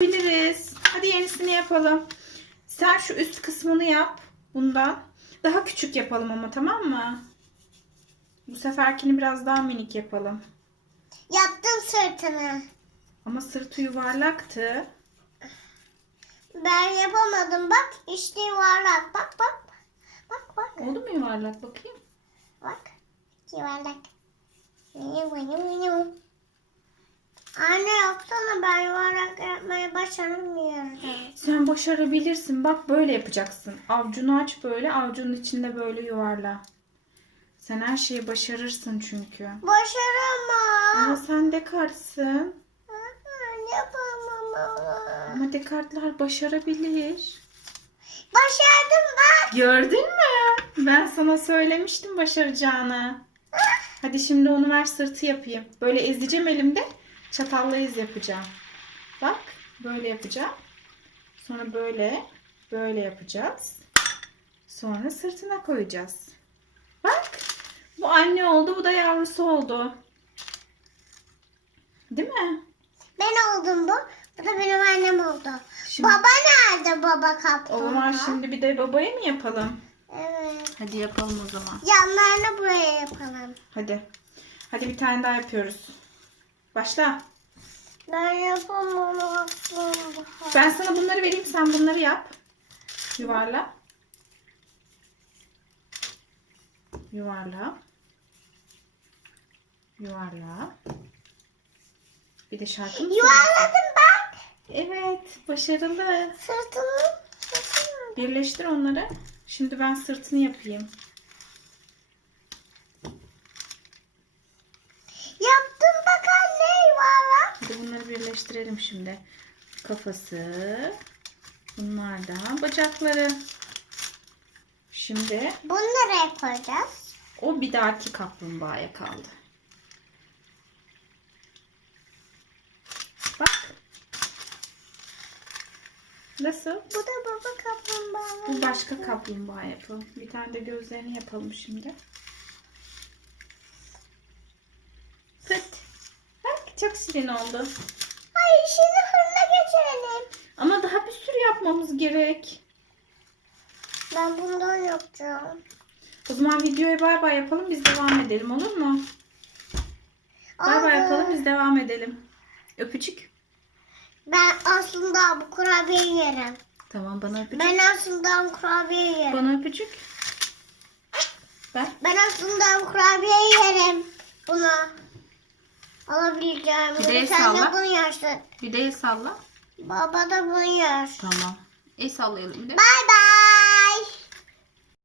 Biliriz. Hadi yenisini yapalım. Sen şu üst kısmını yap bundan. Daha küçük yapalım ama tamam mı? Bu seferkini biraz daha minik yapalım. Yaptım sırtını. Ama sırtı yuvarlaktı. Ben yapamadım. Bak işte yuvarlak. Bak bak. Bak bak. Oldu mu yuvarlak bakayım? Bak. Yuvarlak. Anne yapsana ben yuvarlak başaramıyorum. Sen başarabilirsin. Bak böyle yapacaksın. Avcunu aç böyle. Avcunun içinde böyle yuvarla. Sen her şeyi başarırsın çünkü. Başaramam. Ama sen Descartes'in. Aa, Yapamam onu. Ama Descartes'ler başarabilir. Başardım bak. Gördün mü? Ben sana söylemiştim başaracağını. Hadi şimdi onu ver sırtı yapayım. Böyle ezeceğim elimde. Çatalla ez yapacağım. Bak böyle yapacağım. Sonra böyle böyle yapacağız. Sonra sırtına koyacağız. Bak bu anne oldu bu da yavrusu oldu. Değil mi? Ben oldum bu. Bu da benim annem oldu. Şimdi, Baba nerede baba kaplı? o zaman şimdi bir de babaya mı yapalım? Evet. Hadi yapalım o zaman. Yanlarını buraya yapalım. Hadi. Hadi bir tane daha yapıyoruz. Başla. Ben yapamam aslında. Ben sana bunları vereyim sen bunları yap. Yuvarla. Yuvarla. Yuvarla. Bir de şarkı mı Yuvarladım bak. Evet, başarılı. Sırtını. Birleştir onları. Şimdi ben sırtını yapayım. Yaptım bak anne yuvarlak. Hadi bunları birleştirelim şimdi. Kafası. Bunlar da bacakları. Şimdi Bunu nereye koyacağız? o bir dahaki kaplumbağaya kaldı. Bak. Nasıl? Bu da baba kaplumbağa. Bu başka kaplumbağa yapalım. Bir tane de gözlerini yapalım şimdi. Pıt. Bak çok şirin oldu. Şimdi fırına geçirelim. Ama daha bir sürü yapmamız gerek. Ben bundan yapacağım. O zaman videoya bay bay yapalım biz devam edelim olur mu? Bay bay yapalım biz devam edelim. Öpücük. Ben aslında bu kurabiye yerim. Tamam bana öpücük. Ben aslında bu kurabiye yerim. Bana öpücük. Ver. Ben aslında bu kurabiye yerim. Bunu alabileceğim. Bir de el Sen salla. de bunu yersin. Bir de el salla. Baba da bunu yer. Tamam. El sallayalım bir de. Bay bay.